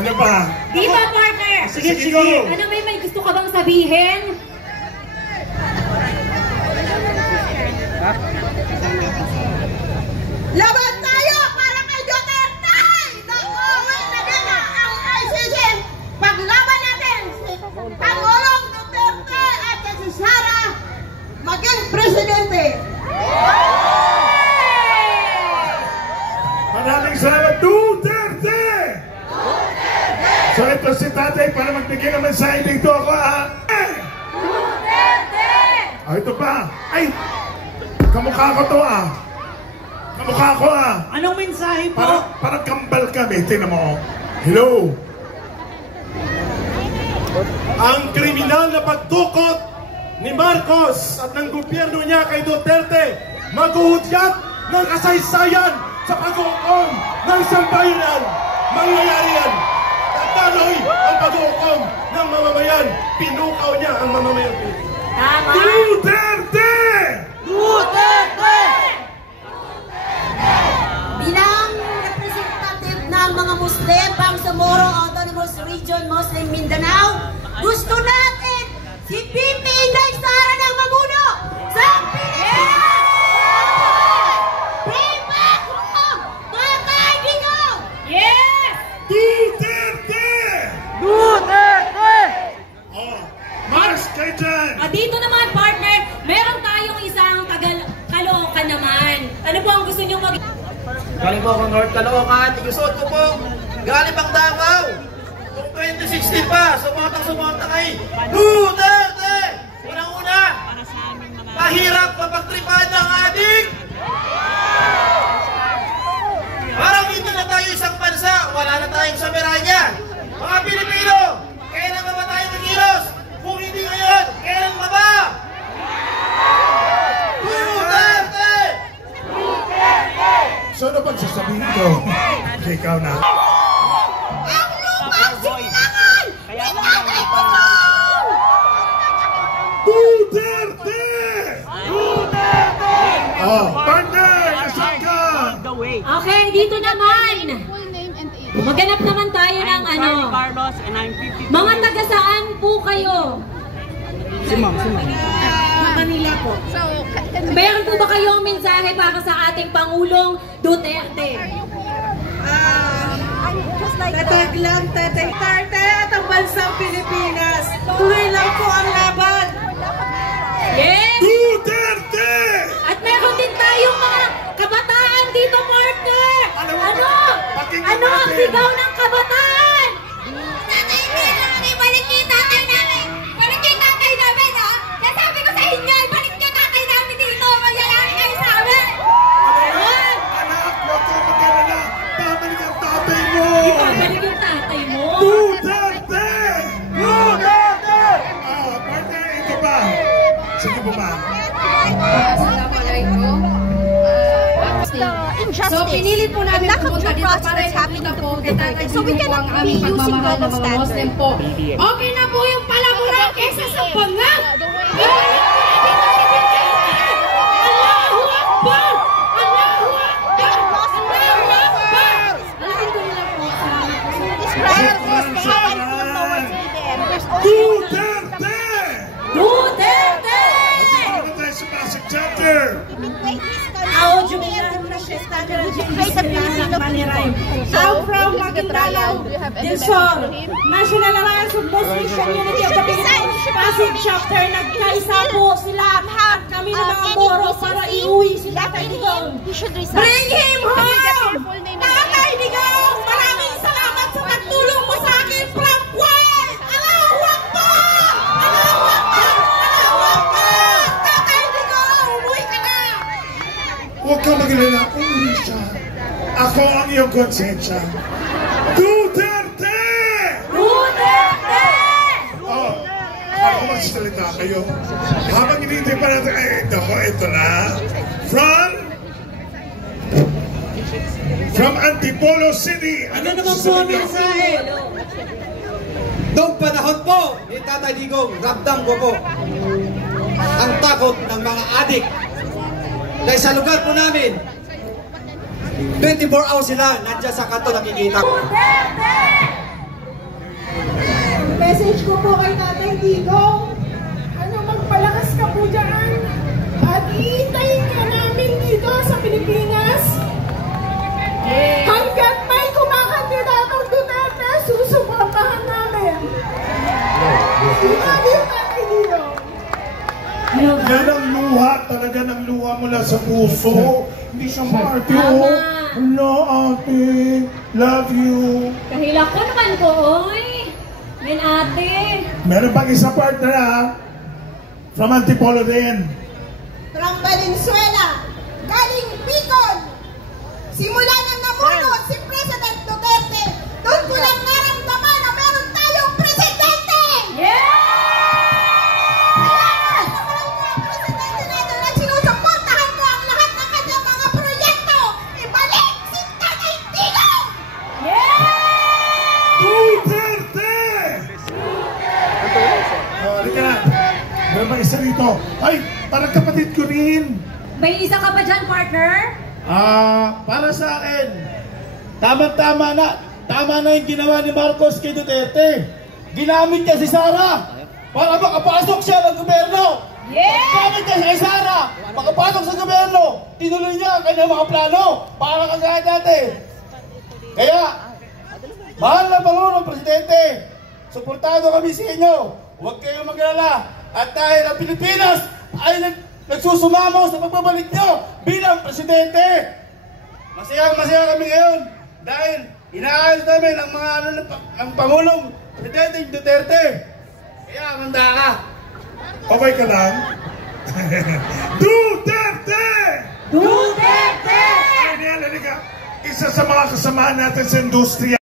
Ano ba? Di ba, partner? Sige, sige. Ano, may gusto ka bang sabihin? Laban tayo para kay Duterte! Nag-uwi na din ang ICC! Paglaban natin si Pangulong Duterte at si Sara maging presidente! Maraming salamat, Duterte! So ito si tatay para magbigay naman sa dito ako, Duterte! Ito pa. Ay! Kamukha ko to, Kamukha ko, Anong mensahe po? Parang kambal kami. Tingnan mo, Hello! Ang kriminal na pagtukot ni Marcos at ng gobyerno niya kay Duterte maghuhudyat ng kasaysayan sa pag-uukom ng sambayanan. Mangyayari yan. Tataloy ang pag-uukom ng mamamayan. Pinukaw niya ang mamamayan. Tama! Duterte! Duterte! Bilang representative ng mga Muslim, Bangsamoro Autonomous Region, Muslim Mindanao, gusto natin si BP Inday Sara ng mamuno sa Pilipinas! Prepare mo! Mga kaibigan! Yes! Duterte! Duterte! Mars kayo dyan! Dito naman, partner, meron tayong isang Caloocan naman. Ano po ang gusto nyo Galing po ako North Caloocan. Igusot ko po. Galing pang Davao. Kung 2016 pa, sumotang kay Duterte! Unang-una, mahirap mapagtripan ng adik. Parang hindi na tayo isang bansa. Wala na tayong samiranya. Mga Pilipino, kailan ba tayo nagilos? Kung hindi ngayon, kailan pa ba? Duterte! So ano bang sasabihin ko? Ikaw na. Ang lupang silangan! Inatay ko to! Duterte! Duterte! Partner! Nasaan ka? Okay, dito naman. Maghanap naman tayo ng Carlos and I'm 52. mga taga saan po kayo? Si ma'am. Manila po. Meron po ba kayong mensahe para sa ating Pangulong Duterte? Tatag lang, Tatay Duterte at ang bansang Pilipinas. Tuloy lang po ang laban. Yes! Duterte! At meron din tayong mga kabataan dito, partner! Ano? Pakinggan Ano ang natin. sigaw ng kabataan? Tatay, balik niyo tatay namin. Balik niyo tatay namin, ha? Nasabi ko sa inyo, balik niyo tatay namin dito. Magyayari kayo sa amin. Anak, huwag ka mag-alala. Babalik ang tatay mo! Ibabalik yung tatay mo. Duterte! Duterte! Partner, ito ba? Sige po ba? So, pinilit po namin pumunta dito para ipakita po kay Tatay Digong ang aming pagmamahal ng mga Muslim po. Okay na po yung palamuran kesa sa pangak! Allahu Akbar! Allahu Akbar! Allahu Akbar! Duterte! Duterte! Ano tayo sa Pasig Chapter? I'm from Maguindanao, Dilsor, National Alliance of Muslim Community of the Philippines, Pasig Chapter. Nagkaisa po sila at kami ng mga Moro para iuwi si Tatay Digong. Bring him home! Tatay Digong, maraming salamat sa pagtulong mo sa akin from Kuwait! Allahu Akbar! Allahu Akbar! Allahu Akbar! Tatay Digong, umuwi ka na! Huwag ka mag-alala, umuwi siya. Ako ang iyong konsensya. Duterte! Duterte! Ako magsalita kayo. Habang hinihintay pa natin, ito na. From Antipolo City. Ano naman po ang mensahe? Noong panahon po ni Tatay Digong, ramdam ko po ang takot ng mga adik. Dahil sa lugar po namin, 24 hours sila nandiyan sa kanto nakikita. Duterte! Message ko po kay Tatay Digong. Magpalakas ka po dyan. At iintayin ka namin dito sa Pilipinas. Hanggat may kumakandidatong Duterte, susuportahan namin. Sinabi yung Tatay Digong. Yan ang luha, talaga ng luha mula sa puso. Hindi siya maarte, oh. Hello, ate. Love you. Kahila ko naman ko, oy. Men ate. Meron pang isa partner, ha? From Antipolo din. From Valenzuela. Galing Bicol. Simula nang namuno si President Duterte, doon ko lang naramdaman na meron tayong presidente! Yeah! Presidente natin na sinusuportahan ko ang lahat ng kanyang mga proyekto. Ibalik si Tatay Digong! Yeah! Duterte! Halika na. Meron pa isa rito. Ay, parang kapatid ko rin. May isa ka ba dyan, partner? Para sa akin, tama na yung ginawa ni Marcos kay Duterte. Ginamit niya si Sara para makapasok siya ng gobyerno. Yeah! Ginamit niya si Sara, makapasok sa gobyerno. Tinuloy niya ang kanyang mga plano para kagaya dati. Kaya, mahal na Pangulong Presidente, suportado kami sa inyo. Huwag kayong mag-alala. At dahil ang Pilipinas ay nagsusumamo sa pagbabalik nyo bilang presidente. Masaya kami ngayon dahil inaayos namin ang mga ang Pangulong Presidente Duterte. Kaya manda ka. Okay ka lang? Duterte! Duterte! Halika. Isa sa mga kasamahan natin sa industriya.